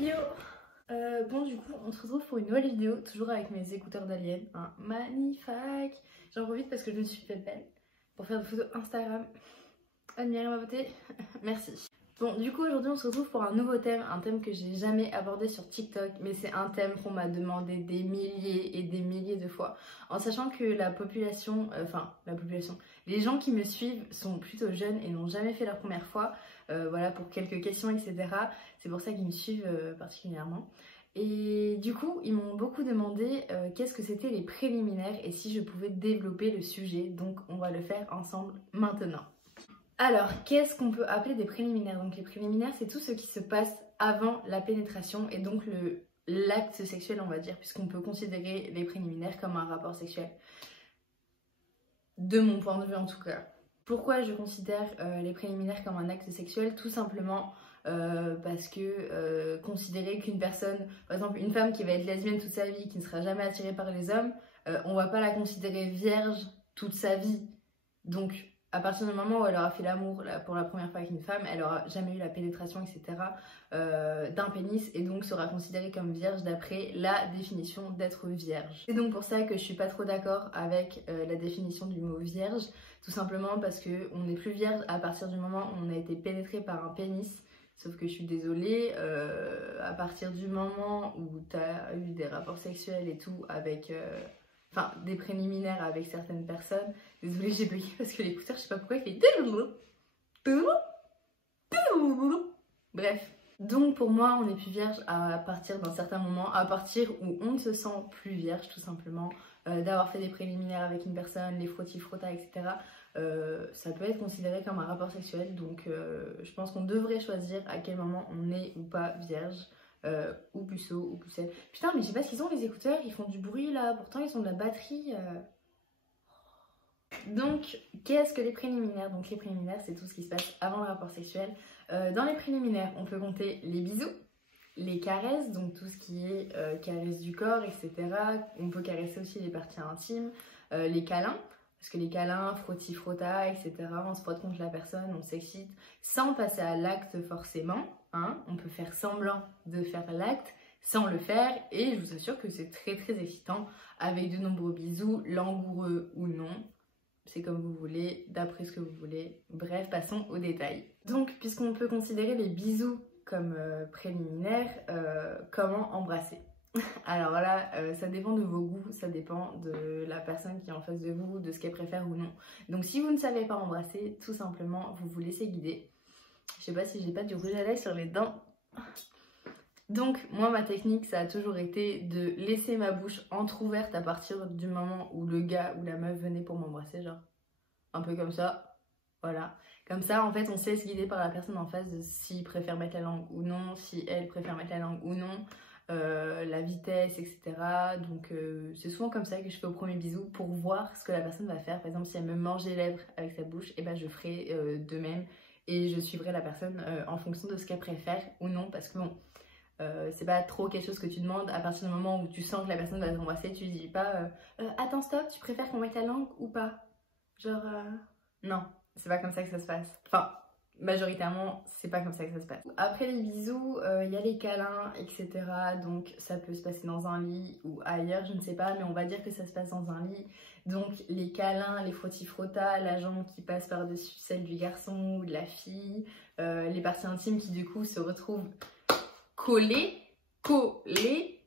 Yo bon du coup on se retrouve pour une nouvelle vidéo, toujours avec mes écouteurs d'Alien, magnifique. J'en profite parce que je me suis fait belle pour faire des photos Instagram. Admirez ma beauté, merci. Bon du coup aujourd'hui on se retrouve pour un nouveau thème, un thème que j'ai jamais abordé sur TikTok, mais c'est un thème qu'on m'a demandé des milliers et des milliers de fois, en sachant que la population, les gens qui me suivent sont plutôt jeunes et n'ont jamais fait leur première fois, voilà, pour quelques questions etc. C'est pour ça qu'ils me suivent particulièrement. Et du coup ils m'ont beaucoup demandé qu'est-ce que c'était les préliminaires et si je pouvais développer le sujet, donc on va le faire ensemble maintenant. Alors, qu'est-ce qu'on peut appeler des préliminaires? Donc les préliminaires, c'est tout ce qui se passe avant la pénétration et donc l'acte sexuel, on va dire, puisqu'on peut considérer les préliminaires comme un rapport sexuel. De mon point de vue en tout cas. Pourquoi je considère les préliminaires comme un acte sexuel? Tout simplement parce que considérer qu'une personne, par exemple une femme qui va être lesbienne toute sa vie, qui ne sera jamais attirée par les hommes, on va pas la considérer vierge toute sa vie. Donc à partir du moment où elle aura fait l'amour pour la première fois avec une femme, elle aura jamais eu la pénétration, etc. D'un pénis et donc sera considérée comme vierge d'après la définition d'être vierge. C'est donc pour ça que je suis pas trop d'accord avec la définition du mot vierge, tout simplement parce qu'on n'est plus vierge à partir du moment où on a été pénétré par un pénis. Sauf que je suis désolée, à partir du moment où tu as eu des rapports sexuels et tout avec... Enfin, des préliminaires avec certaines personnes. Désolée, j'ai bugué parce que l'écouteur, je sais pas pourquoi, il fait... Bref. Donc pour moi, on n'est plus vierge à partir d'un certain moment, à partir où on ne se sent plus vierge, tout simplement. D'avoir fait des préliminaires avec une personne, les frottis-frottas, etc. Ça peut être considéré comme un rapport sexuel. Donc je pense qu'on devrait choisir à quel moment on est ou pas vierge. Ou puceau ou pucelle. Putain, mais je sais pas ce qu'ils ont les écouteurs, ils font du bruit là, pourtant ils ont de la batterie. Donc, qu'est-ce que les préliminaires? Donc les préliminaires, c'est tout ce qui se passe avant le rapport sexuel. Dans les préliminaires, on peut compter les bisous, les caresses, donc tout ce qui est caresses du corps, etc. On peut caresser aussi les parties intimes, les câlins. Parce que les câlins, frotti-frotta, etc., on se frotte contre la personne, on s'excite, sans passer à l'acte forcément. Hein. On peut faire semblant de faire l'acte sans le faire. Et je vous assure que c'est très très excitant, avec de nombreux bisous, langoureux ou non. C'est comme vous voulez, d'après ce que vous voulez. Bref, passons aux détails. Donc, puisqu'on peut considérer les bisous comme préliminaires, comment embrasser? Alors là, ça dépend de vos goûts, ça dépend de la personne qui est en face de vous, de ce qu'elle préfère ou non. Donc si vous ne savez pas embrasser, tout simplement, vous vous laissez guider. Je sais pas si j'ai pas du rouge à lèvres sur les dents. Donc moi, ma technique, ça a toujours été de laisser ma bouche entrouverte à partir du moment où le gars ou la meuf venait pour m'embrasser, genre un peu comme ça. Voilà. Comme ça, en fait, on sait se guider par la personne en face de s'il préfère mettre la langue ou non, si elle préfère mettre la langue ou non. La vitesse, etc. Donc c'est souvent comme ça que je fais au premier bisou pour voir ce que la personne va faire. Par exemple, si elle me mange les lèvres avec sa bouche, et ben je ferai de même et je suivrai la personne en fonction de ce qu'elle préfère ou non, parce que bon, c'est pas trop quelque chose que tu demandes à partir du moment où tu sens que la personne va t'embrasser. Tu lui dis pas attends stop, tu préfères qu'on mette la langue ou pas? Genre non, c'est pas comme ça que ça se passe. Enfin, majoritairement, c'est pas comme ça que ça se passe. Après les bisous, il y a les câlins, etc. Donc ça peut se passer dans un lit ou ailleurs, je ne sais pas, mais on va dire que ça se passe dans un lit. Donc les câlins, les frottis-frottas, la jambe qui passe par-dessus celle du garçon ou de la fille, les parties intimes qui du coup se retrouvent collées, collées,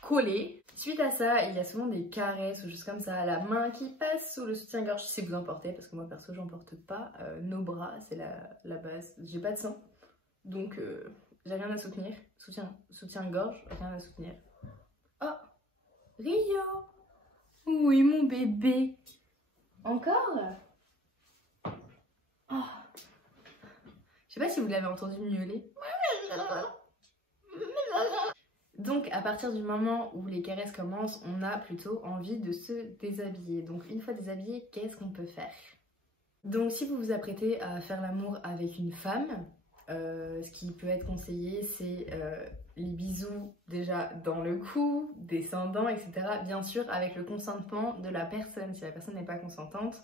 collées. Suite à ça, il y a souvent des caresses ou choses comme ça, la main qui passe sous le soutien-gorge si vous en portez, parce que moi perso j'en porte pas, nos bras c'est la base, j'ai pas de sang, donc j'ai rien à soutenir, soutien-gorge, rien à soutenir. Oh, Rio! Oui mon bébé! Encore? Oh. Je sais pas si vous l'avez entendu miauler. Donc à partir du moment où les caresses commencent, on a plutôt envie de se déshabiller. Donc une fois déshabillé, qu'est-ce qu'on peut faire? Donc si vous vous apprêtez à faire l'amour avec une femme, ce qui peut être conseillé, c'est les bisous déjà dans le cou, descendant, etc. Bien sûr avec le consentement de la personne. Si la personne n'est pas consentante,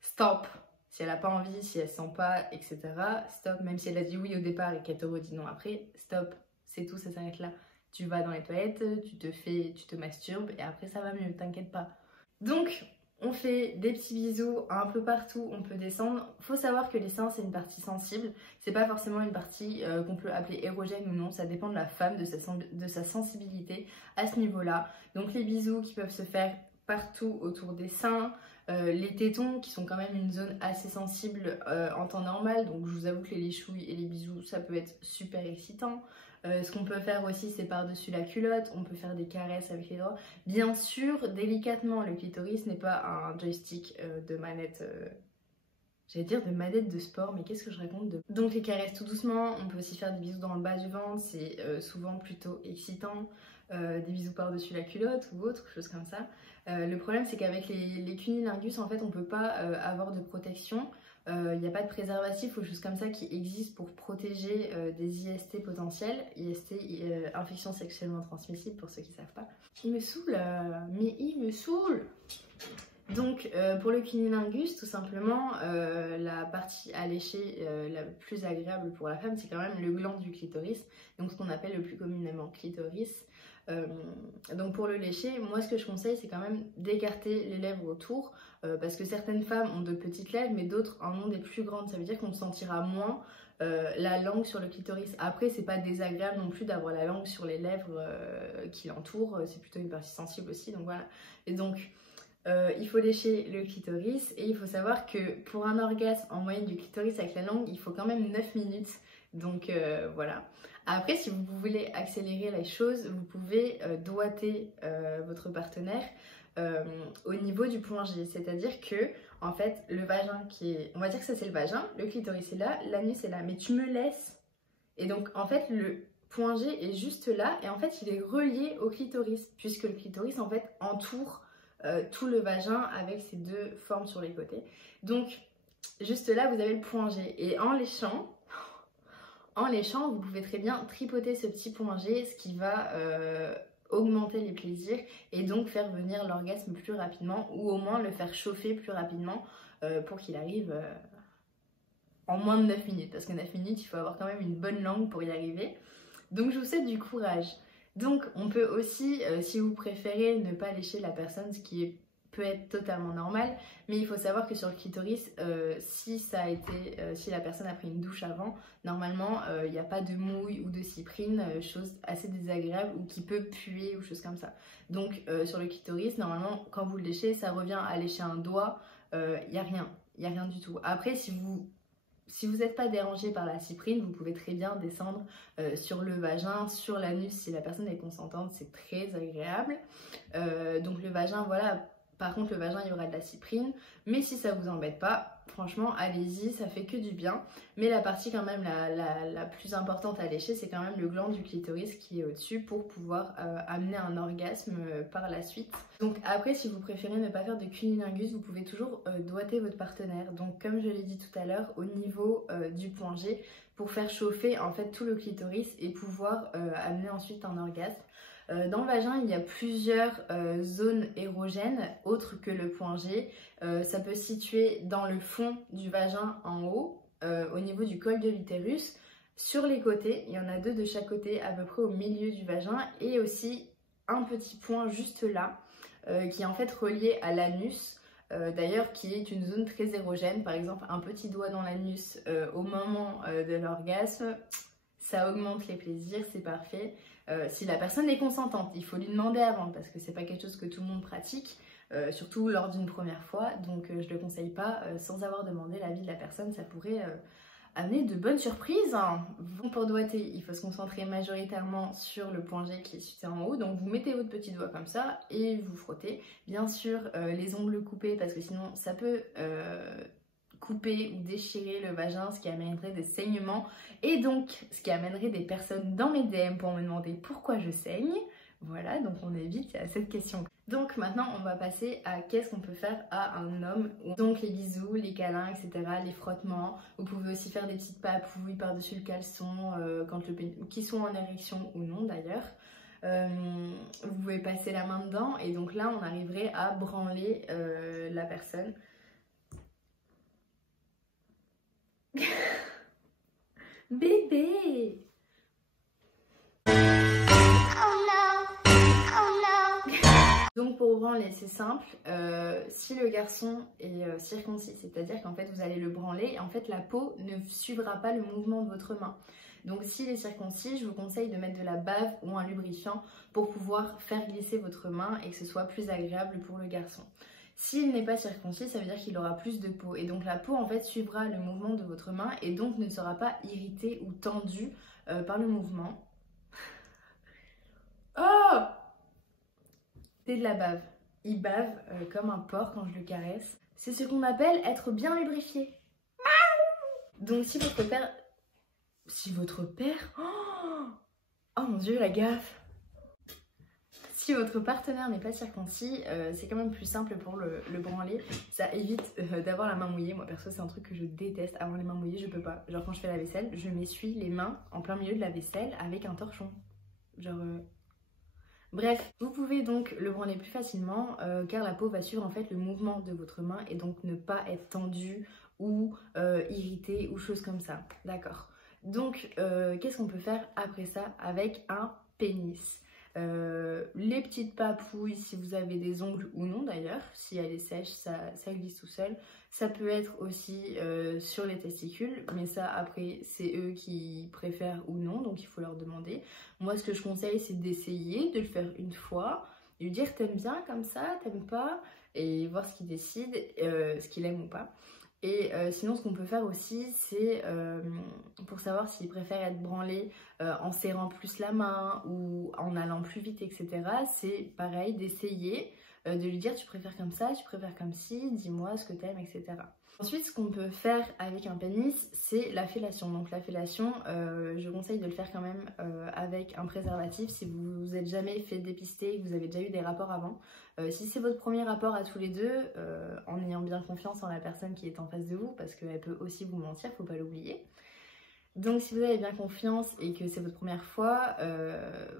stop. Si elle n'a pas envie, si elle sent pas, etc. Stop. Même si elle a dit oui au départ et qu'elle te redit non après, stop. c'est tout, ça s'arrête là. Tu vas dans les toilettes, tu te masturbes et après ça va mieux, t'inquiète pas. Donc on fait des petits bisous un peu partout, on peut descendre. Faut savoir que les seins c'est une partie sensible, c'est pas forcément une partie qu'on peut appeler érogène ou non, ça dépend de la femme, de sa sensibilité à ce niveau-là. Donc les bisous qui peuvent se faire partout autour des seins, les tétons qui sont quand même une zone assez sensible en temps normal, donc je vous avoue que les léchouilles et les bisous ça peut être super excitant. Ce qu'on peut faire aussi c'est par-dessus la culotte, on peut faire des caresses avec les doigts. Bien sûr, délicatement, le clitoris n'est pas un joystick de manette, j'allais dire de manette de sport, mais qu'est-ce que je raconte de... Donc les caresses tout doucement, on peut aussi faire des bisous dans le bas du ventre, c'est souvent plutôt excitant. Des bisous par-dessus la culotte ou autre chose comme ça. Le problème c'est qu'avec les cunnilingus en fait on peut pas avoir de protection. Il n'y a pas de préservatif ou choses comme ça qui existent pour protéger des IST potentiels. IST, infection sexuellement transmissible pour ceux qui ne savent pas. Il me saoule, mais il me saoule. Donc pour le cunnilingus, tout simplement, la partie à lécher la plus agréable pour la femme, c'est quand même le gland du clitoris, donc ce qu'on appelle le plus communément clitoris. Donc pour le lécher, moi ce que je conseille c'est quand même d'écarter les lèvres autour parce que certaines femmes ont de petites lèvres mais d'autres en ont des plus grandes, ça veut dire qu'on sentira moins la langue sur le clitoris. Après c'est pas désagréable non plus d'avoir la langue sur les lèvres qui l'entourent, c'est plutôt une partie sensible aussi, donc voilà. Et donc il faut lécher le clitoris et il faut savoir que pour un orgasme en moyenne du clitoris avec la langue il faut quand même 9 minutes, donc voilà. Après, si vous voulez accélérer les choses, vous pouvez doigter votre partenaire au niveau du point G. C'est-à-dire que, en fait, le vagin qui est... On va dire que ça c'est le vagin, le clitoris est là, l'anus est là. Mais tu me laisses. Et donc, en fait, le point G est juste là. Et en fait, il est relié au clitoris. Puisque le clitoris, en fait, entoure tout le vagin avec ses deux formes sur les côtés. Donc, juste là, vous avez le point G. Et en léchant... vous pouvez très bien tripoter ce petit point G, ce qui va augmenter les plaisirs et donc faire venir l'orgasme plus rapidement ou au moins le faire chauffer plus rapidement pour qu'il arrive en moins de 9 minutes. Parce que 9 minutes, il faut avoir quand même une bonne langue pour y arriver. Donc je vous souhaite du courage. Donc on peut aussi, si vous préférez, ne pas lécher la personne, ce qui peut être totalement normal, mais il faut savoir que sur le clitoris, si la personne a pris une douche avant, normalement il n'y a pas de mouille ou de cyprine, chose assez désagréable ou qui peut puer ou chose comme ça. Donc sur le clitoris, normalement quand vous le léchez, ça revient à lécher un doigt, il n'y a rien du tout. Après si vous n'êtes pas dérangé par la cyprine, vous pouvez très bien descendre sur le vagin, sur l'anus si la personne est consentante, c'est très agréable. Donc le vagin, voilà. Par contre, le vagin, il y aura de la cyprine. Mais si ça vous embête pas, franchement, allez-y, ça fait que du bien. Mais la partie quand même la plus importante à lécher, c'est quand même le gland du clitoris qui est au-dessus pour pouvoir amener un orgasme par la suite. Donc après, si vous préférez ne pas faire de cunnilingus, vous pouvez toujours doigter votre partenaire. Donc comme je l'ai dit tout à l'heure, au niveau du point G, pour faire chauffer en fait tout le clitoris et pouvoir amener ensuite un orgasme. Dans le vagin, il y a plusieurs zones érogènes autres que le point G. Ça peut se situer dans le fond du vagin en haut, au niveau du col de l'utérus. Sur les côtés, il y en a 2 de chaque côté, à peu près au milieu du vagin. Et aussi un petit point juste là, qui est en fait relié à l'anus. D'ailleurs, qui est une zone très érogène. Par exemple, un petit doigt dans l'anus au moment de l'orgasme, ça augmente les plaisirs, c'est parfait. Si la personne est consentante, il faut lui demander avant parce que c'est pas quelque chose que tout le monde pratique, surtout lors d'une première fois, donc je le conseille pas sans avoir demandé l'avis de la personne, ça pourrait amener de bonnes surprises. Hein. Bon, pour doigter, il faut se concentrer majoritairement sur le point G qui est situé en haut, donc vous mettez votre petit doigt comme ça et vous frottez. Bien sûr, les ongles coupés parce que sinon ça peut couper ou déchirer le vagin, ce qui amènerait des saignements et donc ce qui amènerait des personnes dans mes DM pour me demander pourquoi je saigne. Voilà, donc on évite cette question. Donc maintenant on va passer à qu'est-ce qu'on peut faire à un homme. Donc les bisous, les câlins, etc., les frottements. Vous pouvez aussi faire des petites papouilles par-dessus le caleçon qui sont en érection ou non d'ailleurs. Vous pouvez passer la main dedans et donc là on arriverait à branler la personne. Bébé! pour branler, c'est simple. Si le garçon est circoncis, c'est-à-dire qu'en fait vous allez le branler et en fait la peau ne suivra pas le mouvement de votre main. Donc s'il est circoncis, je vous conseille de mettre de la bave ou un lubrifiant pour pouvoir faire glisser votre main et que ce soit plus agréable pour le garçon. S'il n'est pas circoncis, ça veut dire qu'il aura plus de peau et donc la peau en fait suivra le mouvement de votre main et donc ne sera pas irritée ou tendue par le mouvement. Oh! C'est de la bave. Il bave comme un porc quand je le caresse. C'est ce qu'on appelle être bien lubrifié. Donc si votre père... Oh mon dieu, la gaffe! Si votre partenaire n'est pas circoncis, c'est quand même plus simple pour le branler. Ça évite d'avoir la main mouillée. Moi perso, c'est un truc que je déteste. Avoir les mains mouillées, je peux pas. Genre quand je fais la vaisselle, je m'essuie les mains en plein milieu de la vaisselle avec un torchon. Genre... Bref, vous pouvez donc le branler plus facilement car la peau va suivre en fait le mouvement de votre main et donc ne pas être tendue ou irritée ou choses comme ça. D'accord. Donc qu'est-ce qu'on peut faire après ça avec un pénis? Les petites papouilles, si vous avez des ongles ou non d'ailleurs, si elle est sèche, ça glisse tout seul. Ça peut être aussi sur les testicules, mais ça après c'est eux qui préfèrent ou non, donc il faut leur demander. Moi ce que je conseille c'est d'essayer, de le faire une fois, lui dire t'aimes bien comme ça, t'aimes pas, et voir ce qu'il décide, ce qu'il aime ou pas. Et sinon ce qu'on peut faire aussi c'est pour savoir s'il préfère être branlé en serrant plus la main ou en allant plus vite etc. C'est pareil d'essayer de lui dire tu préfères comme ça, tu préfères comme ci, dis-moi ce que t'aimes etc. Ensuite ce qu'on peut faire avec un pénis c'est la fellation. Donc la fellation je conseille de le faire quand même avec un préservatif si vous vous êtes jamais fait dépister et que vous avez déjà eu des rapports avant. Si c'est votre premier rapport à tous les deux, en ayant bien confiance en la personne qui est en face de vous, parce qu'elle peut aussi vous mentir, faut pas l'oublier. Donc si vous avez bien confiance et que c'est votre première fois,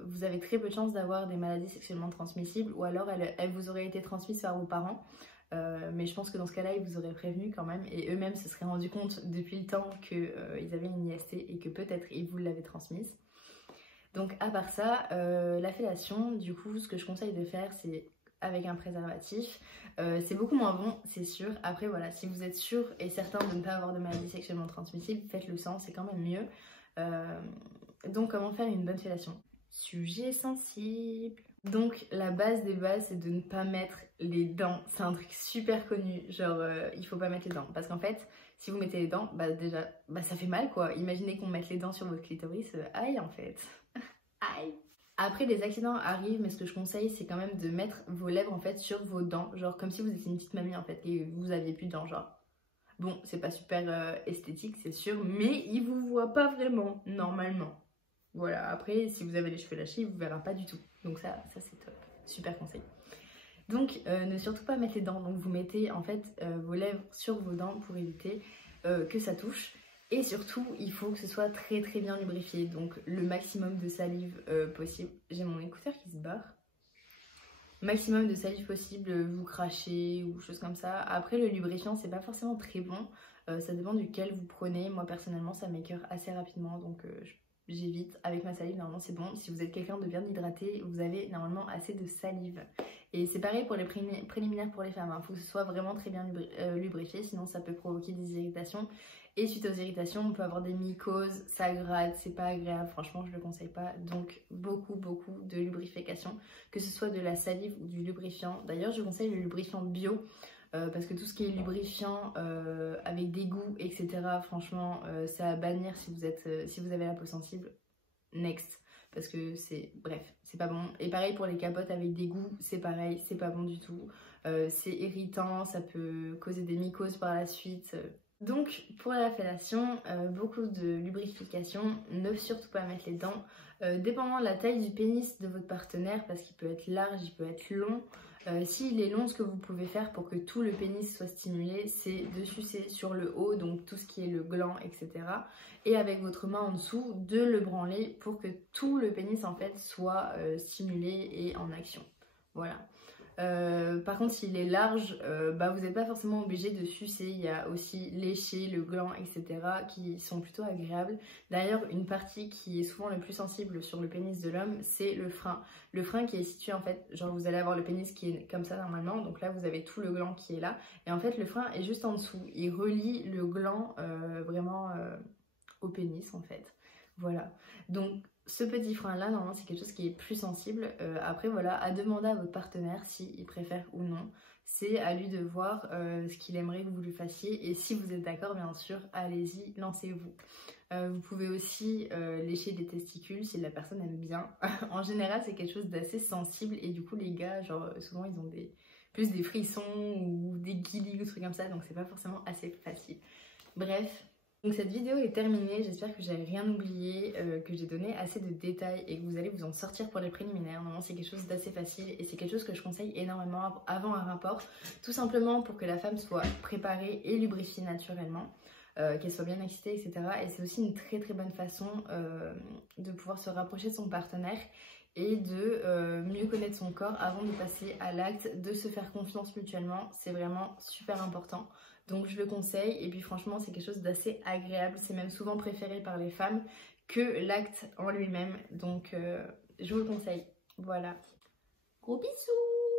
vous avez très peu de chances d'avoir des maladies sexuellement transmissibles ou alors elles vous auraient été transmises par vos parents. Mais je pense que dans ce cas-là, ils vous auraient prévenu quand même et eux-mêmes se seraient rendus compte depuis le temps qu'ils avaient une IST et que peut-être ils vous l'avaient transmise. Donc à part ça, la fellation, du coup, ce que je conseille de faire, c'est avec un préservatif. C'est beaucoup moins bon, c'est sûr. Après voilà, si vous êtes sûr et certain de ne pas avoir de maladie sexuellement transmissible, faites-le sans, c'est quand même mieux. Donc comment faire une bonne fellation? Sujet sensible. Donc la base des bases c'est de ne pas mettre les dents. C'est un truc super connu, genre il faut pas mettre les dents. Parce qu'en fait, si vous mettez les dents, bah déjà, ça fait mal quoi. Imaginez qu'on mette les dents sur votre clitoris, aïe en fait. Aïe. Après les accidents arrivent, mais ce que je conseille c'est quand même de mettre vos lèvres en fait sur vos dents, genre comme si vous étiez une petite mamie en fait et vous aviez plus de dents genre. Bon, c'est pas super esthétique c'est sûr, mais il vous voit pas vraiment normalement. Voilà, après si vous avez les cheveux lâchés, il vous verra pas du tout. Donc ça c'est top, super conseil. Donc ne surtout pas mettre les dents, donc vous mettez en fait vos lèvres sur vos dents pour éviter que ça touche. Et surtout, il faut que ce soit très très bien lubrifié, donc le maximum de salive possible. J'ai mon écouteur qui se barre. Maximum de salive possible, vous crachez ou choses comme ça. Après, le lubrifiant, c'est pas forcément très bon. Ça dépend duquel vous prenez. Moi, personnellement, ça m'écœure assez rapidement, donc j'évite. Avec ma salive, normalement, c'est bon. Si vous êtes quelqu'un de bien hydraté, vous avez normalement assez de salive. Et c'est pareil pour les préliminaires pour les femmes. Il faut que ce soit vraiment très bien lubrifié, sinon ça peut provoquer des irritations. Et suite aux irritations, on peut avoir des mycoses, ça gratte, c'est pas agréable, franchement je le conseille pas. Donc beaucoup de lubrification, que ce soit de la salive ou du lubrifiant. D'ailleurs je conseille le lubrifiant bio, parce que tout ce qui est lubrifiant avec des goûts, etc. Franchement c'est à bannir si vous avez la peau sensible. Next. Parce que c'est, bref, c'est pas bon. Et pareil pour les capotes avec des goûts, c'est pareil, c'est pas bon du tout. C'est irritant, ça peut causer des mycoses par la suite. Donc pour la fellation, beaucoup de lubrification, ne surtout pas mettre les dents. Dépendant de la taille du pénis de votre partenaire, parce qu'il peut être large, il peut être long. S'il est long, ce que vous pouvez faire pour que tout le pénis soit stimulé, c'est de sucer sur le haut, donc tout ce qui est le gland, etc. Et avec votre main en dessous, de le branler pour que tout le pénis en fait soit stimulé et en action. Voilà. Par contre, s'il est large, bah, vous n'êtes pas forcément obligé de sucer. Il y a aussi lécher, le gland, etc. qui sont plutôt agréables. D'ailleurs, une partie qui est souvent le plus sensible sur le pénis de l'homme, c'est le frein. Le frein qui est situé en fait, genre vous allez avoir le pénis qui est comme ça normalement, donc là vous avez tout le gland qui est là. Et en fait, le frein est juste en dessous. Il relie le gland vraiment au pénis en fait. Voilà. Donc ce petit frein là, normalement c'est quelque chose qui est plus sensible. Après voilà, à demander à votre partenaire s'il préfère ou non. C'est à lui de voir ce qu'il aimerait que vous lui fassiez. Et si vous êtes d'accord, bien sûr, allez-y, lancez-vous. Vous pouvez aussi lécher des testicules si la personne aime bien. En général, c'est quelque chose d'assez sensible. Et du coup, les gars, genre, souvent, ils ont plus des frissons ou des guilis ou des trucs comme ça. Donc, c'est pas forcément assez facile. Bref. Donc cette vidéo est terminée, j'espère que j'ai rien oublié, que j'ai donné assez de détails et que vous allez vous en sortir pour les préliminaires. Normalement c'est quelque chose d'assez facile et c'est quelque chose que je conseille énormément avant un rapport, tout simplement pour que la femme soit préparée et lubrifiée naturellement, qu'elle soit bien excitée, etc. Et c'est aussi une très très bonne façon de pouvoir se rapprocher de son partenaire et de mieux connaître son corps avant de passer à l'acte, de se faire confiance mutuellement, c'est vraiment super important. Donc je le conseille et puis franchement c'est quelque chose d'assez agréable, c'est même souvent préféré par les femmes que l'acte en lui-même. Donc je vous le conseille. Voilà. Gros bisous!